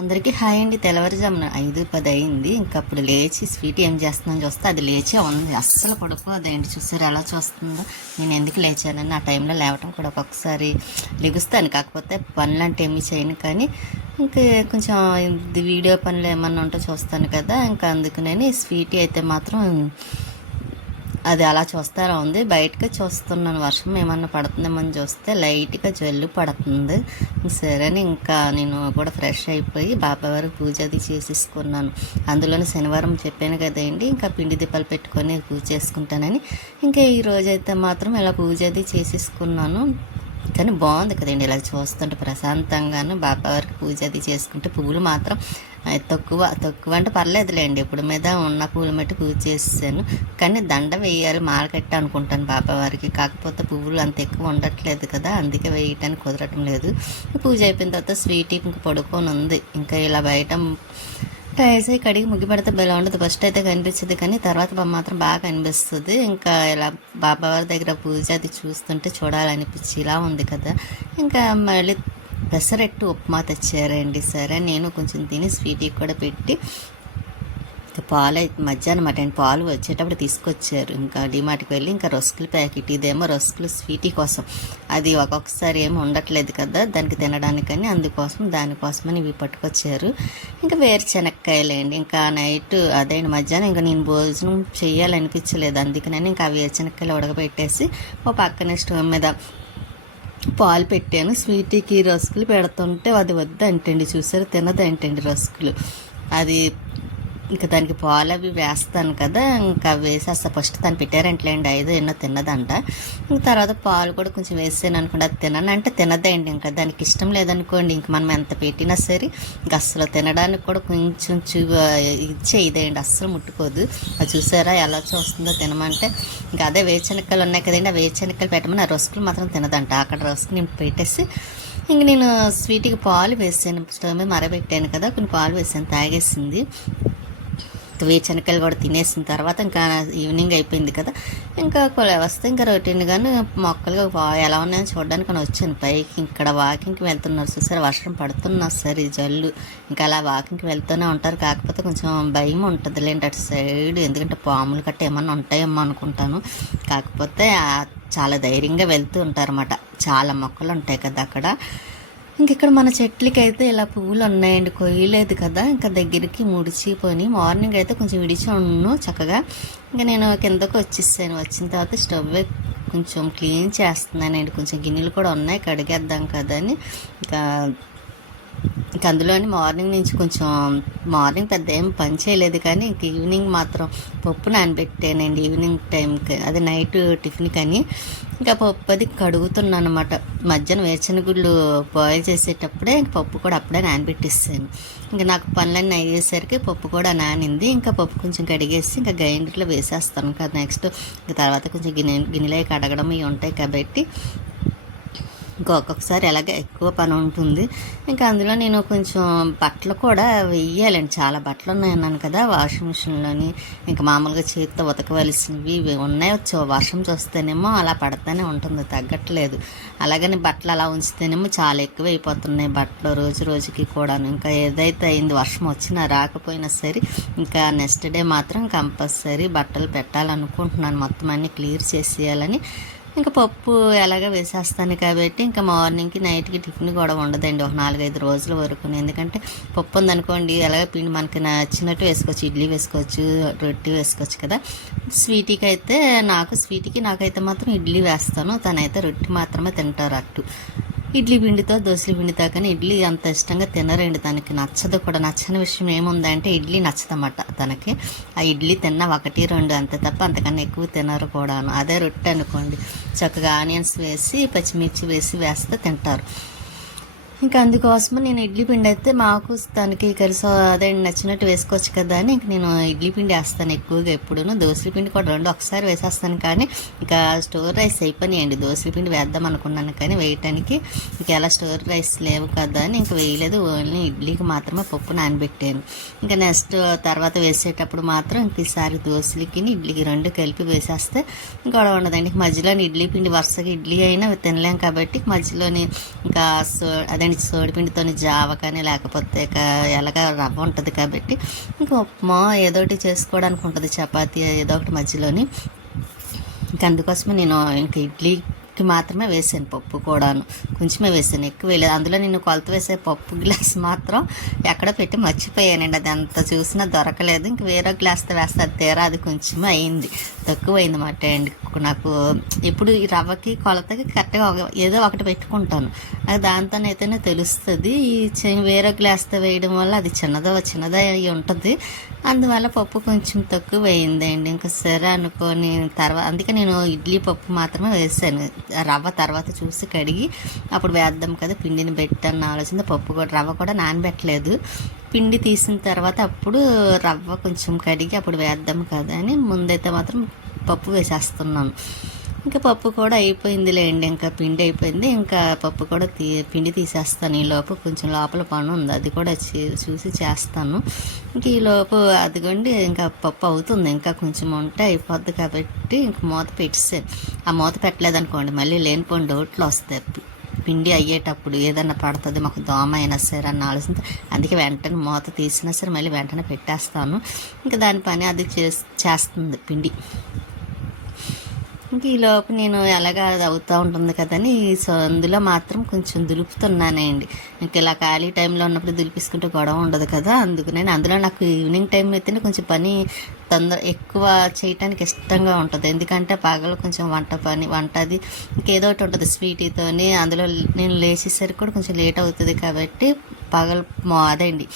అందరికీ హాయ్ అండి. తెల్లవారుజామున ఐదు పది అయింది. ఇంకా అప్పుడు లేచి స్వీట్ ఏం చేస్తున్నాను చూస్తే అది లేచే ఉంది. అస్సలు పడుకోదండి చూసారు ఎలా చూస్తుందో? నేను ఎందుకు లేచానని ఆ టైంలో లేవటం కూడా ఒక్కొక్కసారి లెగుస్తాను. కాకపోతే పనులంటే ఏమీ చేయను. కానీ ఇంకా కొంచెం వీడియో పనులు ఏమన్నా ఉంటే చూస్తాను కదా. ఇంకా అందుకని స్వీట్ అయితే మాత్రం అది అలా చూస్తారా ఉంది? బయటకే చూస్తున్నాను. వర్షం ఏమన్నా పడుతుందేమని చూస్తే లైట్గా జల్లు పడుతుంది. సరే అని ఇంకా నేను కూడా ఫ్రెష్ అయిపోయి బాబా వారికి పూజ అది చేసేసుకున్నాను. అందులోనే శనివారం చెప్పాను కదండి ఇంకా పిండి దీపాలు పెట్టుకొని పూజ చేసుకుంటానని. ఇంకా ఈ రోజైతే మాత్రం ఇలా పూజ అది చేసేసుకున్నాను. కానీ బాగుంది కదండి ఇలా చూస్తుంటే ప్రశాంతంగాను బాబా వారికి పూజ అది చేసుకుంటే పువ్వులు మాత్రం తక్కువ తక్కువ అంటే పర్లేదులేండి. ఇప్పుడు మీద ఉన్న పూలు మట్టి పూజ చేసాను కానీ దండ వేయాలి మాల అనుకుంటాను బాబావారికి. కాకపోతే పువ్వులు అంత ఎక్కువ ఉండట్లేదు కదా అందుకే వేయటానికి కుదరటం లేదు. పూజ అయిపోయిన తర్వాత స్వీట్ ఇంక పడుకొని ఉంది ఇంకా ఇలా బయట టైర్స్ కడిగి ముగ్గు పెడితే బెలా ఉండదు ఫస్ట్ అయితే కనిపించదు కానీ తర్వాత మాత్రం బాగా కనిపిస్తుంది ఇంకా ఇలా బాబావారి దగ్గర పూజ అది చూస్తుంటే చూడాలనిపించి ఇలా ఉంది కదా. ఇంకా మళ్ళీ పెసరెట్టు ఉప్మా తెచ్చారండి సరే. నేను కొంచెం తిని స్వీట్ కూడా పెట్టి పాలు అయితే మధ్యాహ్నం అండి పాలు వచ్చేటప్పుడు తీసుకొచ్చారు. ఇంకా డిమార్ట్కి వెళ్ళి ఇంకా రస్కుల ప్యాకెట్ ఇదేమో రస్కులు స్వీటీ కోసం. అది ఒక్కొక్కసారి ఏమి ఉండట్లేదు కదా దానికి తినడానికని అందుకోసం దానికోసమని ఇవి పట్టుకొచ్చారు. ఇంకా వేరుశనక్కాయలేండి. ఇంకా నైట్ అదే మధ్యాహ్నం ఇంకా నేను భోజనం చేయాలనిపించలేదు. అందుకని ఇంకా ఆ వేరుశనక్కాయలు ఉడకబెట్టేసి ఓ పక్కనే స్టవ్ మీద పాలు పెట్టాను. స్వీటీకి రస్కులు పెడుతుంటే అది వద్దంటండి. చూసారు? తినదంటండి రస్కులు. అది ఇంకా దానికి పాలు అవి వేస్తాను కదా ఇంకా వేసేస్తా. ఫస్ట్ తను పెట్టారంటలేండి ఐదు ఎన్నో తిన్నదంట. ఇంకా తర్వాత పాలు కూడా కొంచెం వేసాను అనుకోండి అది తినను. అంటే తినదండి ఇంకా దానికి ఇష్టం లేదనుకోండి ఇంక మనం ఎంత పెట్టినా సరే ఇంక అస్సలు తినడానికి కూడా కొంచెం చూ ఇదేయండి అస్సలు ముట్టుకోదు. అది చూసారా ఎలా చూస్తుందో తినమంటే ఇంకా అదే వేరుశనక్కలు ఉన్నాయి కదండి ఆ వేరుశనక్కలు పెట్టమని ఆ రసుకులు మాత్రం తినదంట. అక్కడ రసుకు నేను పెట్టేసి ఇంక నేను స్వీట్కి పాలు వేసాను స్టవ్ మీద మరబెట్టాను కదా కొన్ని పాలు వేసాను తాగేసింది. వేరుశనగకాయలు కూడా తినేసిన తర్వాత ఇంకా ఈవినింగ్ అయిపోయింది కదా. ఇంకా కొల- వస్తే ఇంకా రొటీన్గాను మొక్కలు ఎలా ఉన్నాయని చూడడానికి అని వచ్చాను. పైకి ఇక్కడ వాకింగ్కి వెళ్తున్నారు చూసారు? వర్షం పడుతున్నా సరే ఈ జల్లు. ఇంకా అలా వాకింగ్కి వెళ్తూనే ఉంటారు. కాకపోతే కొంచెం భయం ఉంటుంది లేండి అటు సైడ్. ఎందుకంటే పాములు కట్ట ఏమన్నా ఉంటాయేమో అనుకుంటాను. కాకపోతే చాలా ధైర్యంగా వెళ్తూ ఉంటారన్నమాట. చాలా మొక్కలు ఉంటాయి కదా అక్కడ. ఇక్కడ మన చెట్లకి అయితే ఇలా పువ్వులు ఉన్నాయండి కొయ్యలేదు కదా. ఇంకా దగ్గరికి ముడిచిపోయి మార్నింగ్ అయితే కొంచెం విడిచి ఉన్నాను చక్కగా. ఇంకా నేను కిందకు వచ్చేసాను. వచ్చిన తర్వాత స్టవ్ కొంచెం క్లీన్ చేస్తున్నానండి. కొంచెం గిన్నెలు కూడా ఉన్నాయి. కడిగేద్దాం కదా అని. ఇంకా ఇంక అందులోని మార్నింగ్ నుంచి కొంచెం మార్నింగ్ పెద్ద ఏం పని చేయలేదు కానీ ఇంక ఈవినింగ్ మాత్రం పప్పు నానబెట్టానండి ఈవినింగ్ టైంకి. అది నైట్ టిఫిన్ కానీ ఇంకా పప్పు అది కడుగుతున్నాను అనమాట మధ్యాహ్నం వేరుశనగుళ్ళు బాయిల్ చేసేటప్పుడే ఇంక పప్పు కూడా అప్పుడే నానబెట్టిస్తాను ఇంకా నాకు పనులన్నీ అయ్యేసరికి పప్పు కూడా నానింది. ఇంకా పప్పు కొంచెం కడిగేసి ఇంకా గ్రైండర్లో వేసేస్తాను కదా నెక్స్ట్ ఇంకా తర్వాత కొంచెం గిన్నె గిన్నెలో కడగడం ఇవి ఉంటాయి కాబట్టి ఇంకా ఒక్కొక్కసారి అలాగే ఎక్కువ పని ఉంటుంది. ఇంకా అందులో నేను కొంచెం బట్టలు కూడా వెయ్యాలండి. చాలా బట్టలు ఉన్నాయన్నాను కదా వాషింగ్ మిషన్లోని. ఇంకా మామూలుగా చేతితో ఉతకవలసినవి ఇవి ఉన్నాయి. చూ- వర్షం చూస్తేనేమో అలా పడతానే ఉంటుంది తగ్గట్లేదు. అలాగని బట్టలు అలా ఉంచితేనేమో చాలా ఎక్కువ అయిపోతున్నాయి బట్టలు రోజు రోజుకి కూడాను. ఇంకా ఏదైతే అయింది వర్షం వచ్చినా రాకపోయినా సరే ఇంకా నెక్స్ట్ డే మాత్రం కంపల్సరీ బట్టలు పెట్టాలనుకుంటున్నాను. మొత్తం అన్ని క్లియర్ చేసేయాలని ఇంకా పప్పు ఎలాగ వేసేస్తాను కాబట్టి ఇంకా మార్నింగ్కి నైట్కి టిఫిన్ కూడా ఉండదండి. ఒక నాలుగైదు రోజుల వరకు. ఎందుకంటే పప్పు ఉందనుకోండి ఎలాగ పిండి మనకి నచ్చినట్టు వేసుకోవచ్చు. ఇడ్లీ వేసుకోవచ్చు రొట్టి వేసుకోవచ్చు కదా. స్వీట్కి అయితే నాకు స్వీట్కి నాకైతే మాత్రం ఇడ్లీ వేస్తాను. తనైతే రొట్టి మాత్రమే తింటారు అట్టు ఇడ్లీ పిండితో దోశలు పిండితో కానీ ఇడ్లీ అంత ఇష్టంగా తినరండి తనకి. నచ్చదు కూడా. నచ్చని విషయం ఏముందంటే ఇడ్లీ నచ్చదన్నమాట తనకి. ఆ ఇడ్లీ తిన్న ఒకటి రెండు అంతే తప్ప అంతకన్నా ఎక్కువ తినరు కూడాను. అదే రొట్టె అనుకోండి. చక్కగా ఆనియన్స్ వేసి పచ్చిమిర్చి వేసి వేస్తే తింటారు. ఇంకా అందుకోసం నేను ఇడ్లీ పిండి అయితే మాకు తనకి కలిసి అదే నచ్చినట్టు వేసుకోవచ్చు కదా అని ఇంక నేను ఇడ్లీ పిండి వేస్తాను ఎక్కువగా ఎప్పుడును. దోశల పిండి కూడా రెండు ఒకసారి వేసేస్తాను కానీ ఇంకా స్టోర్ రైస్ అయిపోయినాయండి. దోశల పిండి వేద్దాం అనుకున్నాను కానీ వేయటానికి ఇంకా ఎలా స్టోర్ రైస్ లేవు కదా అని ఇంకా వేయలేదు. ఓన్లీ ఇడ్లీకి మాత్రమే పప్పు నానబెట్టాను. ఇంకా నెక్స్ట్ తర్వాత వేసేటప్పుడు మాత్రం ఇంక ఈసారి దోశలకి ఇడ్లీకి రెండు కలిపి వేసేస్తే గొడవ ఉండదండి. మధ్యలోని ఇడ్లీ పిండి వరుసగా ఇడ్లీ అయినా తినలేం కాబట్టి మధ్యలోని ఇంకా సో- అదే అండి సోడిపిండితో జావ కానీ లేకపోతే ఎలాగ రవ్వ ఉంటుంది కాబట్టి ఇంకా ఉప్మా ఏదో ఒకటి చేసుకోవడానికి ఉంటుంది చపాతీ ఏదో ఒకటి మధ్యలోని. ఇంకా అందుకోసమే నేను ఇంక ఇడ్లీకి మాత్రమే వేసాను పప్పు కూడాను. కొంచెమే వేసాను ఎక్కువ వేయలేదు. అందులో నేను కొలత వేసే పప్పు గ్లాస్ మాత్రం ఎక్కడ పెట్టి మర్చిపోయానండి. అది అంత చూసినా దొరకలేదు. ఇంక వేరే గ్లాస్తో వేస్తే అది తీరా అది కొంచెం అయింది. తక్కువ అయింది మాట అండి. నాకు ఇప్పుడు ఈ రవ్వకి కొలతకి కరెక్ట్గా ఏదో ఒకటి పెట్టుకుంటాను. నాకు దాంతోనైతేనే తెలుస్తుంది. ఈ వేరే గ్లాస్తో వేయడం వల్ల అది చిన్నదో చిన్నదో అయి ఉంటుంది. అందువల్ల పప్పు కొంచెం తక్కువ వేయిందండి. ఇంకా సరే అనుకొని తర్వాత అందుకే నేను ఇడ్లీ పప్పు మాత్రమే వేసాను. ఆ రవ్వ తర్వాత చూసి కడిగి అప్పుడు వేద్దాం కదా పిండిని పెట్టాను ఆలోచన పప్పు కూడా రవ్వ కూడా నానబెట్టలేదు. పిండి తీసిన తర్వాత అప్పుడు రవ్వ కొంచెం కడిగి అప్పుడు వేద్దాం కదా అని ముందైతే మాత్రం పప్పు వేసేస్తున్నాను ఇంకా పప్పు కూడా అయిపోయింది లేండి ఇంకా పిండి అయిపోయింది. ఇంకా పప్పు కూడా తీ పిండి తీసేస్తాను. ఈ లోపు కొంచెం లోపల పని ఉంది. అది కూడా చే- చూసి చేస్తాను. ఇంక ఈ లోపు అదిగోండి ఇంకా పప్పు అవుతుంది. ఇంకా కొంచెం ఉంటే అయిపోద్ది కాబట్టి ఇంక మూత పెట్టేసాను ఆ మూత పెట్టలేదనుకోండి మళ్ళీ లేనిపోయిన డౌట్లు వస్తాయి. పిండి అయ్యేటప్పుడు ఏదన్నా పడుతుంది మాకు దోమ అయినా సరే అన్న ఆలోచన. అందుకే వెంటనే మూత తీసినా సరే మళ్ళీ వెంటనే పెట్టేస్తాను. ఇంకా దాని పని అది చేస్ చేస్తుంది పిండి. ఇంక ఈ లోపు నేను ఎలాగా అది అవుతూ ఉంటుంది కదని సో అందులో మాత్రం కొంచెం దులుపుతున్నానండి. ఇంక ఇలా ఖాళీ టైంలో ఉన్నప్పుడు దులిపిసుకుంటే గొడవ ఉండదు కదా అందుకనే అందులో నాకు ఈవినింగ్ టైం అయితేనే కొంచెం పని తొందర ఎక్కువ చేయటానికి ఇష్టంగా ఉంటుంది. ఎందుకంటే పగలు కొంచెం వంట పని వంట అది ఇంకేదో ఒకటి ఉంటుంది స్వీటీతోని అందులో నేను లేచేసరికి కూడా కొంచెం లేట్ అవుతుంది కాబట్టి పగలు మా- అదండి.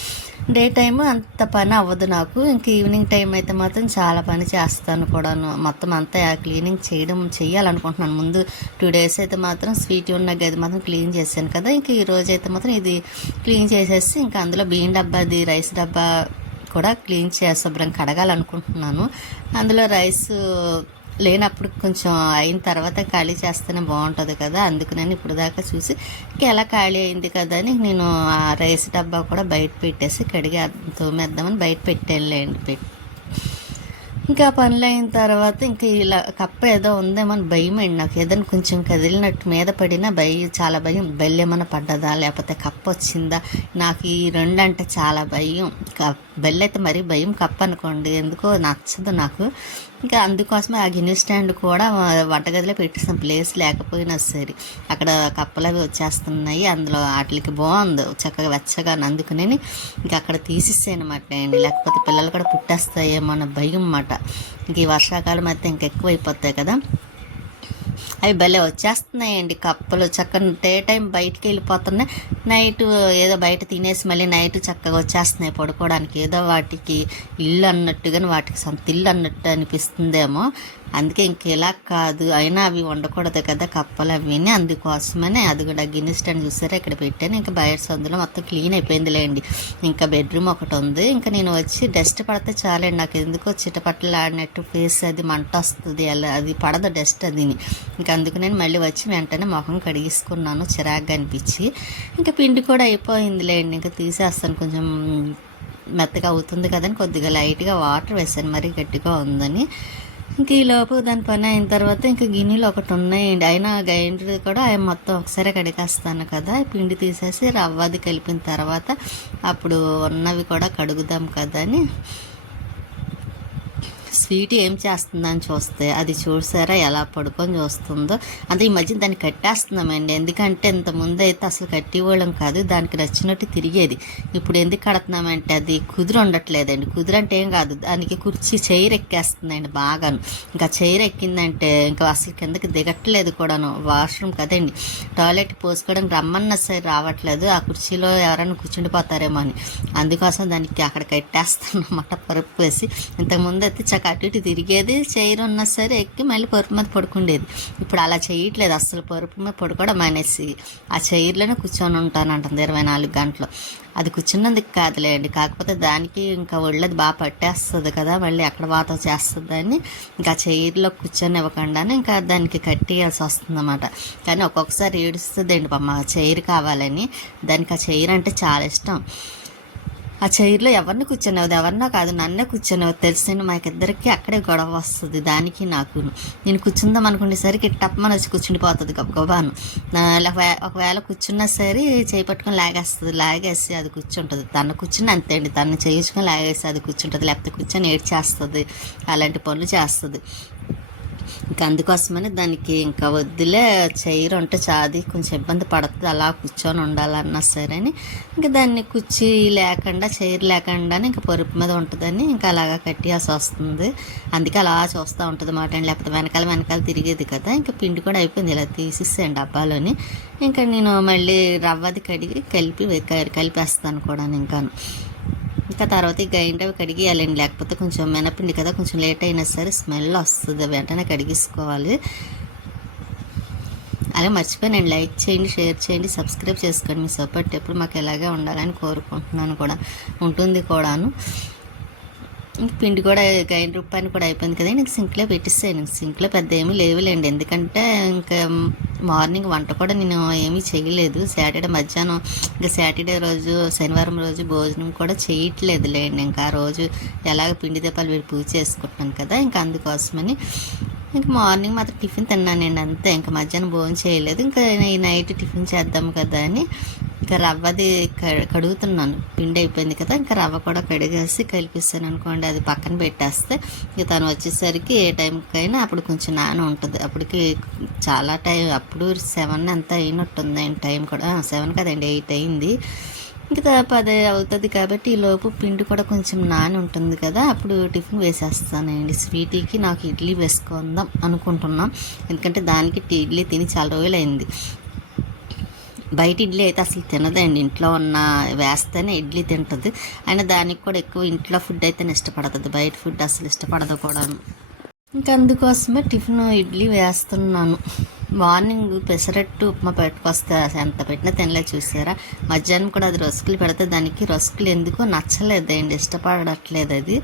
డే టైం అంత పని అవ్వదు నాకు. ఇంక ఈవినింగ్ టైం అయితే మాత్రం చాలా పని చేస్తాను కూడాను. మొత్తం అంతా క్లీనింగ్ చేయడం చేయాలనుకుంటున్నాను ముందు టూ డేస్ అయితే మాత్రం స్వీట్ ఉన్న గది మాత్రం క్లీన్ చేశాను కదా. ఇంక ఈ రోజు అయితే మాత్రం ఇది క్లీన్ చేసేసి ఇంకా అందులో బియ్యం డబ్బాది రైస్ డబ్బా కూడా క్లీన్ చేసి శుభ్రం కడగాలనుకుంటున్నాను. అందులో రైస్ లేనప్పుడు కొంచెం అయిన తర్వాత ఖాళీ చేస్తేనే బాగుంటుంది కదా. అందుకని ఇప్పుడు దాకా చూసి ఎలా ఖాళీ అయింది కదా అని నేను ఆ రైస్ డబ్బా కూడా బయట పెట్టేసి కడిగి తోమేద్దామని బయట పెట్టానులేండి పెట్టి ఇంకా పనులు అయిన తర్వాత ఇంకా ఇలా కప్ప ఏదో ఉందేమని భయం అండి నాకు. ఏదైనా కొంచెం కదిలినట్టు మీద పడినా భయం చాలా భయం. బెల్లేమన్నా పడ్డదా? లేకపోతే కప్ప వచ్చిందా నాకు ఈ రెండు అంటే చాలా భయం. కప్ బెల్ అయితే మరీ భయం కప్పనుకోండి. ఎందుకో నచ్చదు నాకు. ఇంకా అందుకోసమే ఆ గిన్నె స్టాండ్ కూడా వంటగదిలో పెట్టేసాం. ప్లేస్ లేకపోయినా సరే. అక్కడ కప్పలు అవి వచ్చేస్తున్నాయి. అందులో వాటికి బాగుంది. చక్కగా వెచ్చగా అందుకునే ఇంకా అక్కడ తీసేసానమాట అండి లేకపోతే పిల్లలు కూడా పుట్టేస్తాయేమో అన్న భయం అన్నమాట. ఇంక ఈ వర్షాకాలం అయితే ఇంకా ఎక్కువ అయిపోతాయి కదా. అవి భలే వచ్చేస్తున్నాయండి కప్పలు. చక్కని డే టైం బయటికి వెళ్ళిపోతున్నాయి. నైట్ ఏదో బయట తినేసి మళ్ళీ నైట్ చక్కగా వచ్చేస్తున్నాయి పడుకోవడానికి. ఏదో వాటికి ఇల్లు అన్నట్టుగాని వాటికి సొంత ఇల్లు అన్నట్టు అనిపిస్తుందేమో. అందుకే ఇంకెలా కాదు అయినా అవి ఉండకూడదు కదా కప్పలు అవన్నీ అందుకోసమనే అది కూడా గిన్నె స్టాండ్ చూసారా? ఇక్కడ పెట్టాను. ఇంకా బయట అందులో మొత్తం క్లీన్ అయిపోయిందిలేండి ఇంకా బెడ్రూమ్ ఒకటి ఉంది. ఇంకా నేను వచ్చి డస్ట్ పడితే చాలండి. నాకు ఎందుకో చిటపట్టలు ఆడినట్టు ఫేస్ అది మంట వస్తుంది. అలా అది పడదు డస్ట్ అదిని. ఇంకా అందుకు నేను మళ్ళీ వచ్చి వెంటనే ముఖం కడిగేసుకున్నాను. చిరాగ్గా అనిపించి ఇంకా పిండి కూడా అయిపోయిందిలేండి ఇంకా తీసేస్తాను. కొంచెం మెత్తగా అవుతుంది కదని కొద్దిగా లైట్గా వాటర్ వేసాను. మరీ గట్టిగా ఉందని. ఇంక ఈ లోపు దాని పని అయిన తర్వాత ఇంకా గిన్నెలు ఒకటి ఉన్నాయండి. అయినా గ్రైండర్ కూడా ఆయన మొత్తం ఒకసారి కడిగేస్తాను కదా. పిండి తీసేసి రవ్వది కలిపిన తర్వాత అప్పుడు ఉన్నవి కూడా కడుగుదాం కదా అని స్వీట్ ఏం చేస్తుందని చూస్తే అది చూసారా ఎలా పడుకొని చూస్తుందో. అంటే ఈ మధ్య దాన్ని కట్టేస్తున్నామండి. ఎందుకంటే ఇంత అయితే అసలు కట్టేవాళ్ళం కాదు దానికి నచ్చినట్టు తిరిగేది. ఇప్పుడు ఎందుకు కడుతున్నామంటే అది కుదురు ఉండట్లేదండి. కుదురు అంటే ఏం కాదు దానికి కుర్చీ చైర్ ఎక్కేస్తుందండి బాగాను. ఇంకా చైర్ ఎక్కిందంటే ఇంకా అసలు కిందకి దిగట్లేదు కూడాను వాష్రూమ్ కదండి. టాయిలెట్ పోసుకోవడానికి రమ్మన్నా సరే రావట్లేదు ఆ కుర్చీలో ఎవరైనా కూర్చుండిపోతారేమో అని. అందుకోసం దానికి అక్కడ కట్టేస్తానమాట పరుపు వేసి. ఇంతకుముందు అయితే చక్క అటు ఇటు తిరిగేది చైర్ ఉన్నా సరే ఎక్కి మళ్ళీ పరుపు మీద పడుకుండేది. ఇప్పుడు అలా చేయట్లేదు. అసలు పరుపు మీద పడుకోవడం మానేసి ఆ చైర్లోనే కూర్చొని ఉంటానంటుంది ఇరవై నాలుగు గంటలు. అది కూర్చున్నందుకు కాదులేండి. కాకపోతే దానికి ఇంకా ఒళ్ళది బాగా పట్టేస్తుంది కదా మళ్ళీ ఎక్కడ వాత చేస్తుందని ఇంకా చైర్లో కూర్చొని ఇవ్వకుండానే ఇంకా దానికి కట్టేయాల్సి వస్తుంది అన్నమాట కానీ ఒక్కొక్కసారి ఏడుస్తుందండి. పాపం చైర్ కావాలని. దానికి ఆ చైర్ అంటే చాలా ఇష్టం. ఆ చైర్లో ఎవరిని కూర్చునేది ఎవరినో కాదు నన్నే కూర్చునేది తెలిసిన మాకిద్దరికి అక్కడే గొడవ వస్తుంది దానికి నాకు నేను కూర్చుందాం అనుకునేసరికి టప్మని వచ్చి కూర్చుండిపోతుంది గబగబాను ఒకవేళ కూర్చున్నా సరే చేయి పట్టుకొని లాగేస్తుంది లాగేసి అది కూర్చుంటుంది. తను కూర్చుని అంతే అండి. తను చేయించుకొని లాగేసి అది కూర్చుంటుంది లేకపోతే కూర్చొని ఏడ్చేస్తుంది అలాంటి పనులు చేస్తుంది. ఇంకా అందుకోసమని దానికి ఇంకా వద్దులే చైర్ ఉంటే చాది కొంచెం ఇబ్బంది పడుతుంది. అలా కూర్చొని ఉండాలన్నా సరే అని ఇంకా దాన్ని కుర్చీ లేకుండా చైర్ లేకుండా ఇంకా పరుపు మీద ఉంటుందని ఇంకా అలాగా కట్టేసి వస్తుంది. అందుకే అలా చూస్తూ ఉంటుంది అన్నమాట లేకపోతే వెనకాల వెనకాల తిరిగేది కదా. ఇంకా పిండి కూడా అయిపోయింది. ఇలా తీసేసేయండి డబ్బాలోని. ఇంకా నేను మళ్ళీ రవ్వది కడిగి కలిపి కలిపేస్తాను కూడా ఇంకాను. ఇంకా తర్వాత ఈ గ్రైండర్ కడిగేయాలండి. లేకపోతే కొంచెం మినపిండి కదా కొంచెం లేట్ అయినా సరే స్మెల్ వస్తుంది. వెంటనే కడిగేసుకోవాలి. అలా మర్చిపోయానండి. లైక్ చేయండి షేర్ చేయండి సబ్స్క్రైబ్ చేసుకోండి. మీ సపోర్ట్ ఎప్పుడు మాకు ఎలాగే ఉండాలని కోరుకుంటున్నాను కూడా. ఉంటుంది కూడాను. ఇంక పిండి కూడా గైన్ పని కూడా అయిపోయింది కదా నేను సింక్లో పెట్టిస్తాను సింక్లో పెద్ద ఏమీ లేవులేండి. ఎందుకంటే ఇంకా మార్నింగ్ వంట కూడా నేను ఏమీ చేయలేదు. సాటర్డే మధ్యాహ్నం ఇంకా సాటర్డే రోజు శనివారం రోజు భోజనం కూడా చేయట్లేదు లేండి ఇంకా ఆ రోజు ఎలాగ పిండి దీపాలు పెట్టి పూజ చేసుకుంటున్నాను కదా ఇంకా అందుకోసమని ఇంకా మార్నింగ్ మాత్రం టిఫిన్ తిన్నానండి అంతే. ఇంకా మధ్యాహ్నం భోజనం చేయలేదు. ఇంకా ఈ నైట్ టిఫిన్ చేద్దాం కదా అని ఇంకా రవ్వది కడుగుతున్నాను. పిండి అయిపోయింది కదా ఇంకా రవ్వ కూడా కడిగేసి కలిపిస్తాను అనుకోండి. అది పక్కన పెట్టేస్తే ఇక తను వచ్చేసరికి ఏ టైంకైనా అప్పుడు కొంచెం నాన ఉంటుంది. అప్పటికి చాలా టైం అప్పుడు సెవెన్ ఎంత అయినట్టుంది టైం కూడా. సెవెన్ కదండి ఎయిట్ అయింది. ఇంకా పది అవుతుంది కాబట్టి ఈ లోపు పిండి కూడా కొంచెం నాని ఉంటుంది కదా అప్పుడు టిఫిన్ వేసేస్తానండి. స్వీటీకి నాకు ఇడ్లీ వేసుకుందాం అనుకుంటున్నాం. ఎందుకంటే దానికి ఇడ్లీ తిని చాలా రోజులైంది. బయట ఇడ్లీ అయితే అసలు తినదండి ఇంట్లో ఉన్న వేస్తేనే ఇడ్లీ తింటుంది. అయినా దానికి కూడా ఎక్కువ ఇంట్లో ఫుడ్ అయితే ఇష్టపడుతుంది. బయట ఫుడ్ అసలు ఇష్టపడదు కూడా ఇంకా అందుకోసమే టిఫిన్ ఇడ్లీ వేస్తున్నాను. మార్నింగ్ పెసరట్టు ఉప్మా పెట్టుకొస్తే ఎంత పెట్టినా తినలేదు చూసారా? మధ్యాహ్నం కూడా అది రసుకులు పెడితే దానికి రసుకులు ఎందుకో నచ్చలేదండి ఇష్టపడట్లేదు అది.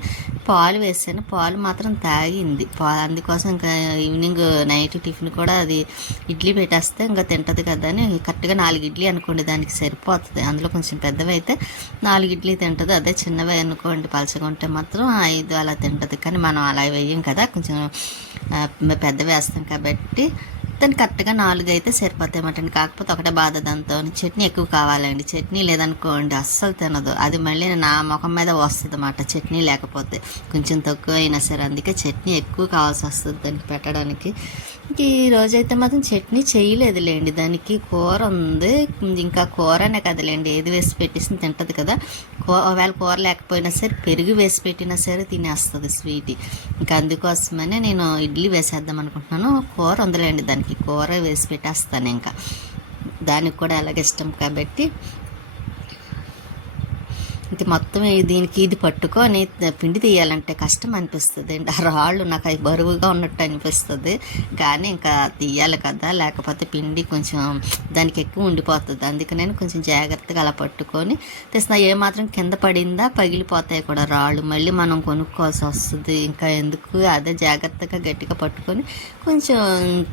పాలు వేసాను పాలు మాత్రం తాగింది. పా అందుకోసం ఇంకా ఈవినింగ్ నైట్ టిఫిన్ కూడా అది ఇడ్లీ పెట్టేస్తే ఇంకా తింటుంది కదా అని కరెక్ట్గా నాలుగు ఇడ్లీ అనుకోండి దానికి సరిపోతుంది. అందులో కొంచెం పెద్దవి అయితే నాలుగు ఇడ్లీ తింటుంది అదే చిన్నవి అనుకోండి పలచగా ఉంటే మాత్రం ఐదు అలా తింటది. కానీ మనం అలా వేయం కదా కొంచెం పెద్ద వేస్తాం కాబట్టి మొత్తం కరెక్ట్గా నాలుగు అయితే సరిపోతాయి అన్నమాట కాకపోతే ఒకటే బాధ దాంతో. చట్నీ ఎక్కువ కావాలండి. చట్నీ లేదనుకోండి అస్సలు తినదు. అది మళ్ళీ నా ముఖం మీద వస్తుంది అన్నమాట చట్నీ లేకపోతే కొంచెం తక్కువ అయినా సరే. అందుకే చట్నీ ఎక్కువ కావాల్సి వస్తుంది దానికి పెట్టడానికి. ఇంక ఈ రోజైతే మాత్రం చట్నీ చేయలేదులేండి. దానికి కూర ఉంది. ఇంకా కూరనే కదలేండి. ఏది వేసి పెట్టేసి తింటుంది కదా. ఒకవేళ కూర లేకపోయినా సరే పెరుగు వేసి పెట్టినా సరే తినేస్తుంది స్వీట్. ఇంకా అందుకోసమనే నేను ఇడ్లీ వేసేద్దాం అనుకుంటున్నాను. కూర ఉందిలేండి దానికి. కూర వేసి పెట్టేస్తాను ఇంకా. దానికి కూడా అలాగే ఇష్టం కాబట్టి ఇది మొత్తం దీనికి ఇది పట్టుకొని పిండి తీయాలంటే కష్టం అనిపిస్తుంది అండి ఆ రాళ్ళు నాకు అవి బరువుగా ఉన్నట్టు అనిపిస్తుంది. కానీ ఇంకా తీయాలి కదా లేకపోతే పిండి కొంచెం దానికి ఎక్కువ ఉండిపోతుంది. అందుకే నేను కొంచెం జాగ్రత్తగా అలా పట్టుకొని తెస్తున్నా. ఏమాత్రం కింద పడిందా పగిలిపోతాయి కూడా రాళ్ళు. మళ్ళీ మనం కొనుక్కోవాల్సి వస్తుంది. ఇంకా ఎందుకు? అదే జాగ్రత్తగా గట్టిగా పట్టుకొని కొంచెం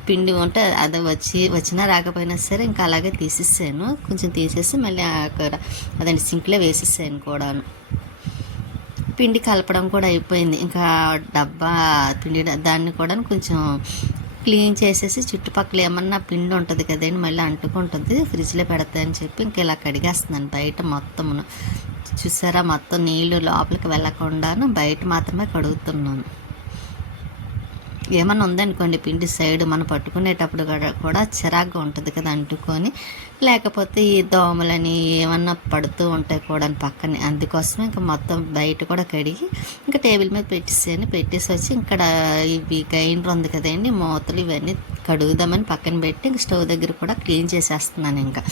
పిండి ఉంటే అదే వచ్చి వచ్చినా రాకపోయినా సరే ఇంకా అలాగే తీసేసాను. కొంచెం తీసేసి మళ్ళీ అక్కడ అదండి సింక్లో వేసేసాను కూడాను పిండి కలపడం కూడా అయిపోయింది. ఇంకా డబ్బా పిండి దాన్ని కూడా కొంచెం క్లీన్ చేసేసి చుట్టుపక్కల ఏమన్నా పిండి ఉంటుంది కదండి మళ్ళీ అంటుకుంటుంది ఫ్రిడ్జ్లో పెడతాయని చెప్పి ఇంకా ఇలా కడిగేస్తున్నాను బయట మొత్తమును. చూసారా మొత్తం నీళ్ళు లోపలికి వెళ్ళకుండాను బయట మాత్రమే కడుగుతున్నాను. ఏమన్నా ఉందనుకోండి పిండి సైడ్ మనం పట్టుకునేటప్పుడు కూడా- కూడా చిరాగ్గా ఉంటుంది కదా అంటుకొని. లేకపోతే ఈ దోమలని ఏమన్నా పడుతూ ఉంటాయి కూడా పక్కనే. అందుకోసం ఇంకా మొత్తం బయట కూడా కడిగి ఇంకా టేబుల్ మీద పెట్టేసాను పెట్టేసి వచ్చి ఇక్కడ ఇవి గ్రైండర్ ఉంది కదండి మూతలు ఇవన్నీ కడుగుదామని పక్కన పెట్టి ఇంక స్టవ్ దగ్గర కూడా క్లీన్ చేసేస్తున్నాను ఇంకా.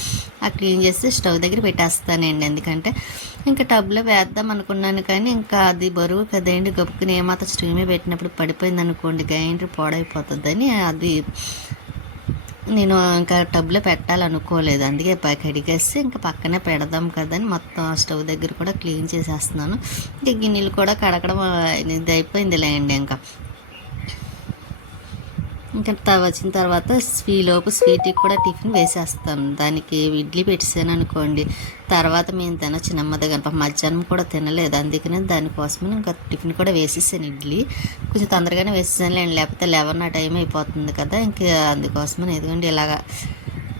ఆ క్లీన్ చేసి స్టవ్ దగ్గర పెట్టేస్తానండి. ఎందుకంటే ఇంకా టబ్లో వేద్దాం అనుకున్నాను కానీ ఇంకా అది బరువు కదండి. గబుక్కుని ఏమాత్రం స్టవ్ మీద పెట్టినప్పుడు పడిపోయింది అనుకోండి. గ్రైండర్ పాడైపోతుందని అది నేను ఇంకా టబ్లో పెట్టాలనుకోలేదు. అందుకే కడిగేసి ఇంకా పక్కనే పెడదాం కదని మొత్తం స్టవ్ దగ్గర కూడా క్లీన్ చేసేస్తున్నాను. ఇంకా గిన్నెలు కూడా కడగడం ఇది అయిపోయింది లేండి ఇంకా. ఇంకా త- వచ్చిన తర్వాత స్వీలోపు స్వీట్కి కూడా టిఫిన్ వేసేస్తాను దానికి ఇడ్లీ పెట్టేసాను అనుకోండి. తర్వాత మేము తినొచ్చు నెమ్మదిగా పాపం మధ్యాహ్నం కూడా తినలేదు. అందుకనే దానికోసమని ఇంకా టిఫిన్ కూడా వేసేసాను ఇడ్లీ. కొంచెం తొందరగానే వేసేసాను లేండి లేకపోతే లెవెన్ ఆ టైం అయిపోతుంది కదా. ఇంకా అందుకోసమని ఎదుగుండి ఇలాగా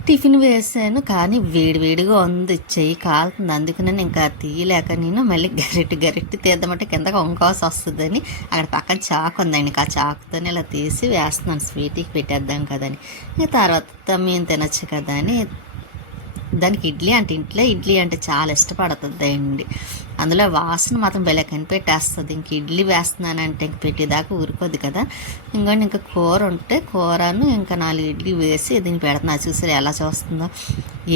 టిఫిన్ వేసాను కానీ వేడి వేడిగా ఉంది. చెయ్యి కాలుతుంది. అందుకనే ఇంకా తీయలేక నేను మళ్ళీ గరిటె గరిటె తీద్దామంటే కిందకి వంకోసి వస్తుందని అక్కడ పక్కన చాకు ఉందండి. ఇంకా ఆ చాకుతోనే ఇలా తీసి వేస్తున్నాను. స్వీట్కి పెట్టేద్దాం కదని. ఇంకా తర్వాత మేము తినచ్చు కదా అని దానికి ఇడ్లీ అంటే ఇంట్లో ఇడ్లీ అంటే చాలా ఇష్టపడుతుంది అండి అందులో వాసన మాత్రం భలే కనిపెట్టేస్తుంది. ఇంక ఇడ్లీ వేస్తున్నానంటే ఇంక పెట్టేదాకా ఊరుకోదు కదా. ఇంకోటి ఇంకా కూర ఉంటే కూరను ఇంకా నాలుగు ఇడ్లీ వేసి దీన్ని పెడుతున్నా చూసారా ఎలా చూస్తుందో?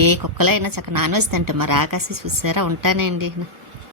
ఏ కుక్కలైనా చక్క నాన్ వెజ్ తింటే మరి ఆకాశ చూసారా? ఉంటానండి.